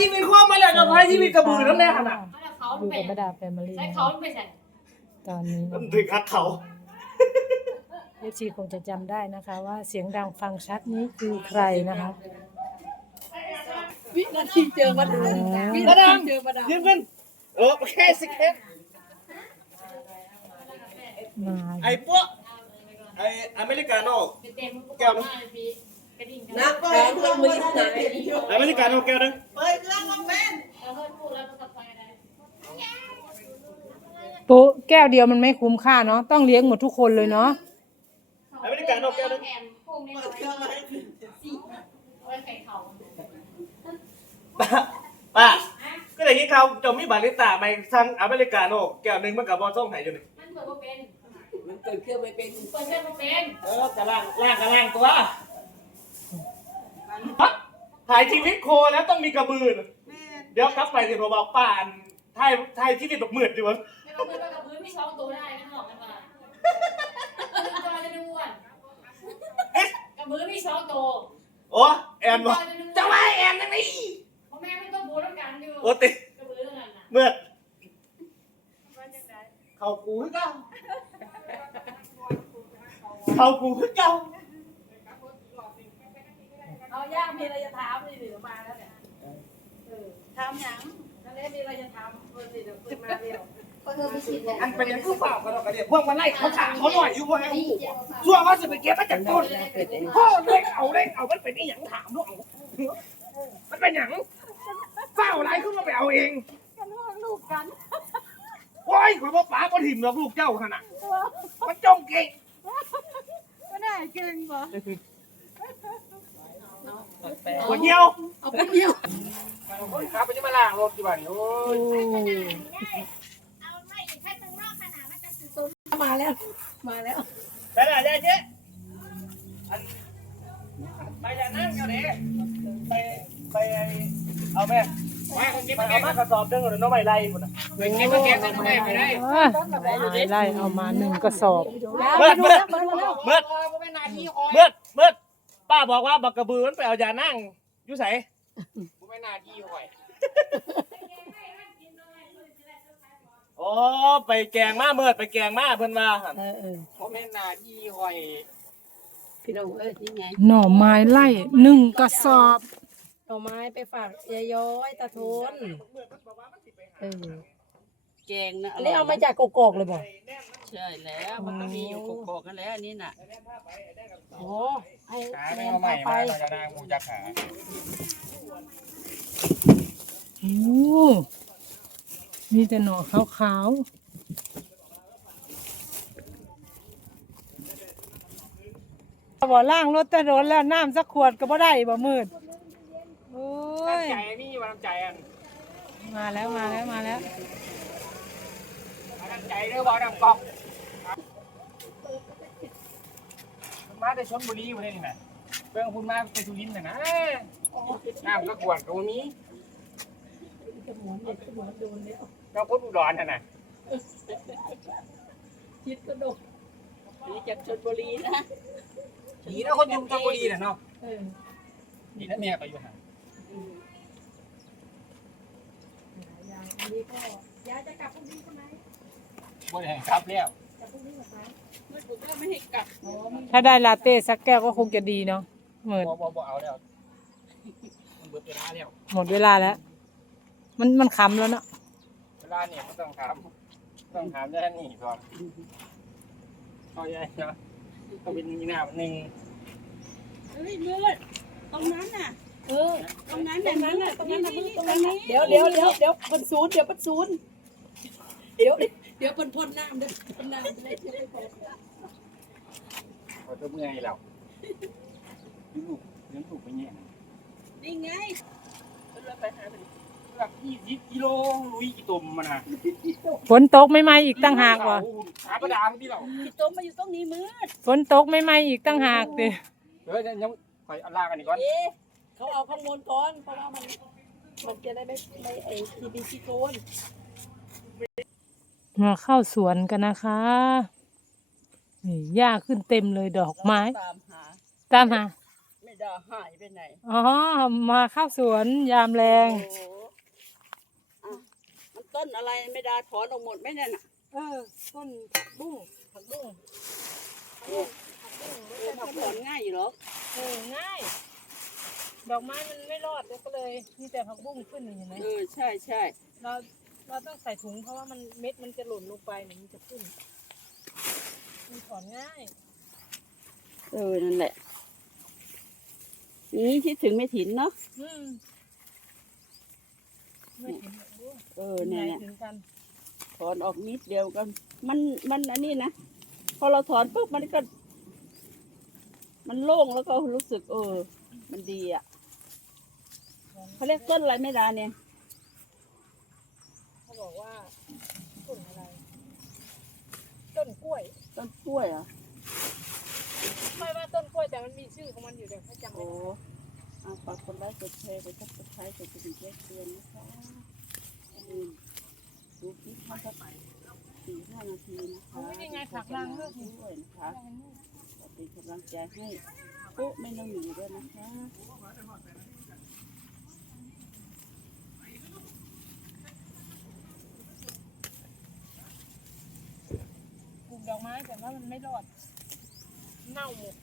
ชีวิตความมาแล้วจะพายชีวิตกระบือน้ำแน่ขนาดเขาอยู่ไปกับแม่ดาแฟมิลี่ใช้นะเขาคะไปใส่ตอนนี้มันถึงคักเขา เอฟซีคงจะจำได้นะคะ ว่าเสียงดังฟังชัดนี้คือใครนะคะวินาทีเจอมาดามวิมานาดามทีเจอมาดามยืมเงินเออแค่สิเคสมาไอ้พวกไอ้อเมริกาโน่ไปเต็มแก้วมาพี่กระดิ่งกันนักก็เพื่อนมือไหนอเมริกาโน่แก้วนึงเปิดเครื่องมาแม่น แล้วเพิ่มพูดแล้วก็ไปได้ ปุ๊แก้วเดียวมันไม่คุ้มค่าเนาะต้องเลี้ยงหมดทุกคนเลยเนาะอเมริกาโน่แก้วนึงแทนพวกนี้เปิดเครื่องมาให้ไว้ไข่เขาป้าป้าก็ได้ยินข่าวเจะมีบาริสต้าไปสั่งอเมริกาโน่แก้วนึงมันกับบอลส่งไหนอยู่นี่มันเปิดว่าเป็นมันเปิดเครื่องไม่เป็นเปิดเส้นว่าเป็น เออกระล่างล่างกระล่างตัวถ่ายชีวิตโคแล้วต้องมีกระบือน่ะเดี๋ยวกลับไปสิผมบอกป้าอันถ่ายถ่ายชีวิตดอกมืดดีวะ ไม่ต้องเปิดกับพื้นมีช่องตัวได้กันหอกกันมาตัวจะดูอะกับมือมีช่องตัวโอ้แอนบอกจะว่าแอนยังไงเพราะแม่ไม่ต้องบูต้องการอยู่โอ้ติกับมือเท่านั้นนะเมื่อเขากูคือเก่าเขากูคือเก่าเอาย่างมีอะไรจะถามเลยเดี๋ยวมาแล้วเนี่ยถามหยังนั่นแหละมีอะไรจะถามเพิ่นสิเดี๋ยวเพิ่นมาเดียวอันเป็นยังคือเปล่ากันหรอกกันเนี่ยพวกมันไล่เขาขาเขาหน่อยอยู่ว่าไงชั่วว่าจะไปเก็บมาจากต้นพ่อเล่งเอาเล่งเอามันเป็นไอ้หยังถามลูกเอามันเป็นหยังเฝ้าอะไรขึ้นมาไปเอาเองกันห้องลูกกันโอ้ยขอยพ่อป๋าก็ถิ่มดอกลูกเจ้าขนาดมันจงเก่งก็ได้เก่งบ่คนเดียวเอาไปเดียวครับไปจะมาล่างรถดีกว่านี่โอ้ย มา แล้ว มาแล้วไปละยายเจ๊อันไปอย่านั่งเดี๋ยวนี้ไปไปเอาแม่มาคนเก็บมาเอามากระสอบหนึงหรือน้องใบไรหมดอะไปเก็บมาเก็บได้ไม่ได้เอ้ยไล่เอามาหนึ่งกระสอบเมื่อเมื่อเมื่อเมื่อเมื่อป้าบอกว่าบักกระบือมันไปเอายานั่งอยู่ใส่ไม่นาที่หอย โอ้ไปแกงมาเมื่อไปแกงมาเพิ่นว่าหั่นเออเออเพราะแม่นาที่หอยพี่น้องเอ้ยนี่ไงหน่อไม้ไล่หนึ่งกระสอบหน่อไม้ไปฝากยายย้อยตาทนเออแกงนะอันนี้เอามาจากกกอกเลยบ่ใช่แล้วมันก็มีอยู่กกอกกันแล้วอันนี้น่ะโอ้ให้ขาแมไม่นเอาใหม่พาไปมาเราจะนางมูจักขาโอ้ มีแต่หน่อขาวๆบ่ล่างรถแต่โดนแล้วน้ำสักขวดก็บ่ได้บ่มืดโอ้ยน้ำใจมีว่าน้ำใจอันมาแล้วมาแล้วมาแล้วน้ำใจเด้อบอกน้ำกอกมาแต่ชนบุรีมาได้นี่นะเพื่อนคุณมาไปสุรินทร์น่ะนะน้ำก็กวดกับ นี้เราคนอุดรน่ะนะคิดก็โดนนี่จากชลบุรีนะดีนะคนอยุ่งชนบุรีน่ะเนาะเออดีนะเมียก็อยู่ห่างอันนี้ก็ยายจะกลับพรุ่งนี้ใช่ไหมบ่ได้ครับแล้วกลับพรุ่งนี้เหรอคะเมื่อผมก็ไม่ให้กลับอ๋อมันถ้าได้ลาเต้สักแก้วก็คงจะดีเนาะเหมือนบ่บ่บ่เอาแล้วมันเบิดเวลาแล้วหมดเวลาแล้ว มันมันคำแล้วเนาะเวลาเนี่ยมันต้องถามต้องถามได้นี่ก่อนเอาใหญ่เนาะต้องเป็นมีหน้าหนึ่งเฮ้ยมืดตรงนั้นน่ะ เออ ตรงนั้นน่ะนั้นน่ะตรงนั้นน่ะมืดตรงนั้นเดี๋ยวเดี๋ยวเดี๋ยวเดี๋ยวเป็นศูนย์เดี๋ยวเป็นศูนย์เดี๋ยวเดี๋ยวเป็นพ่นน้ำเดี๋ยวพ่นน้ำเลยเดี๋ยวไปพ่นเขาจะเมื่อยแล้วลูกเลี้ยงลูกไปเนี่ยนี่ไงเราไปหาไป หลักยี่สิบกิโลลุยกี่ตุ่มมันนะฝนตกไม่ไหมอีกตั้งหากว่ะขาประดามที่เราพี่ต้มมาอยู่ตรงนี้มืดฝนตกไม่ไหมอีกตั้งหากติเดี๋ยวยังคอยอัลลากันอีกก่อนเอ๊ะเขาเอาข้างบนก่อนเพราะว่ามันมันจะได้ไม่ไม่ไอทีบีซีโคนมาเข้าสวนกันนะคะนี่หญ้าขึ้นเต็มเลยดอกไม้ ตามหา ตามหาไม่ได้หายไปไหน อ๋อมาเข้าสวนยามแรง โอ้ ต้นอะไรไม่ได้ถอนออกหมดไหมเนี่ยน่ะเออต้นผักบุ้งผักบุ้งผักบุ้งผักบุ้งเออทำถอนง่ายอยู่เหรอเออง่าย ดอกไม้มันไม่รอดก็เลยมีแต่ผักบุ้งขึ้นนี่เห็นไหมเออใช่ใช่เราเราต้องใส่ถุงเพราะว่ามันเม็ดมันจะหล่นลงไปเนี่ยมันจะขึ้นมันถอนง่ายเออนั่นแหละอย่างนี้คิดถึงไม่ถินเนาะอืมไม่ เห็นหรอกดูเออเนี่ยไหเนี่ยถึงกันถอนออกนิดเดียวกันมันมันอันนี้นะพอเราถอนปุ๊บมันก็ มันโล่งแล้วก็รู้สึก เออ มันดีอะเขาเรียกต้นอะไรไม่ดาเนี่ยเขาบอกว่าต้นอะไร ต้นกล้วย ต้นกล้วยเหรอะไม่ว่าต้นกล้วยแต่มันมีชื่อของมันอยู่แต่เขาจำไม่โอ้ได้ อาฝากคนไลค์กดแชร์กดซับสไครต์กดกระดิ่งแจ้งเตือนนะคะอืมดูคลิปมาสักสี่ห้านาทีนะคะไม่ได้ไงผักลังเลิกนี่ด้วยนะคะขอเป็นกำลังใจให้ปุ๊ไม่ต้องหนีด้วยนะคะปลูกดอกไม้แต่ว่ามันไม่รอด เน่าหมด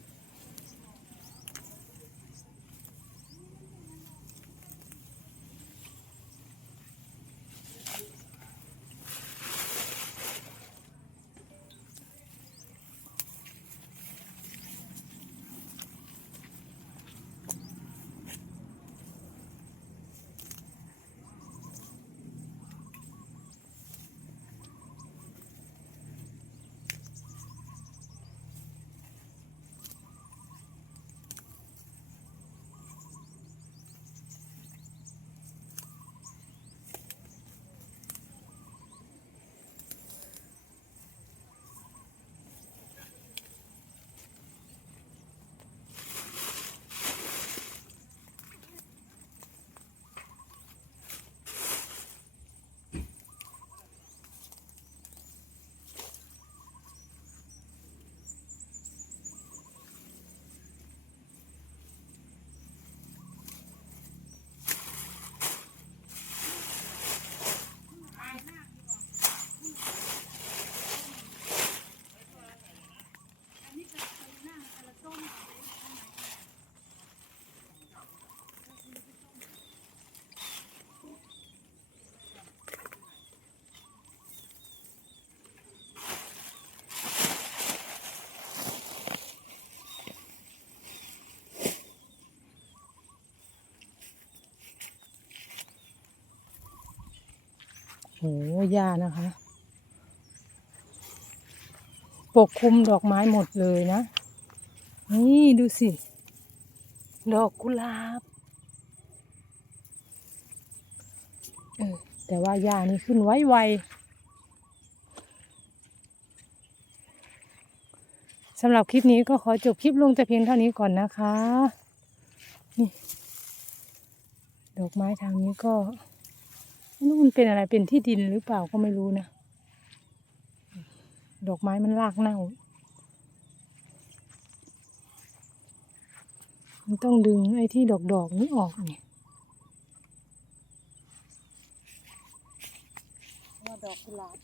โหหญ้านะคะ ปกคลุมดอกไม้หมดเลยนะ นี่ดูสิ ดอกกุหลาบเออแต่ว่าหญ้านี่ขึ้นไวไวสำหรับคลิปนี้ก็ขอจบคลิปลงแต่เพียงเท่านี้ก่อนนะคะ นี่ ดอกไม้ทางนี้ก็ ไม่รู้มันเป็นอะไรเป็นที่ดินหรือเปล่าก็ไม่รู้นะ ดอกไม้มันรากเน่า มันต้องดึงไอ้ที่ดอกดอกๆนี้ออกเนี่ยว่าดอกกุหลาบ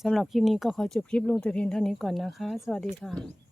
สำหรับคลิปนี้ก็ขอจบคลิปลงแต่เพียงเท่านี้ก่อนนะคะ สวัสดีค่ะ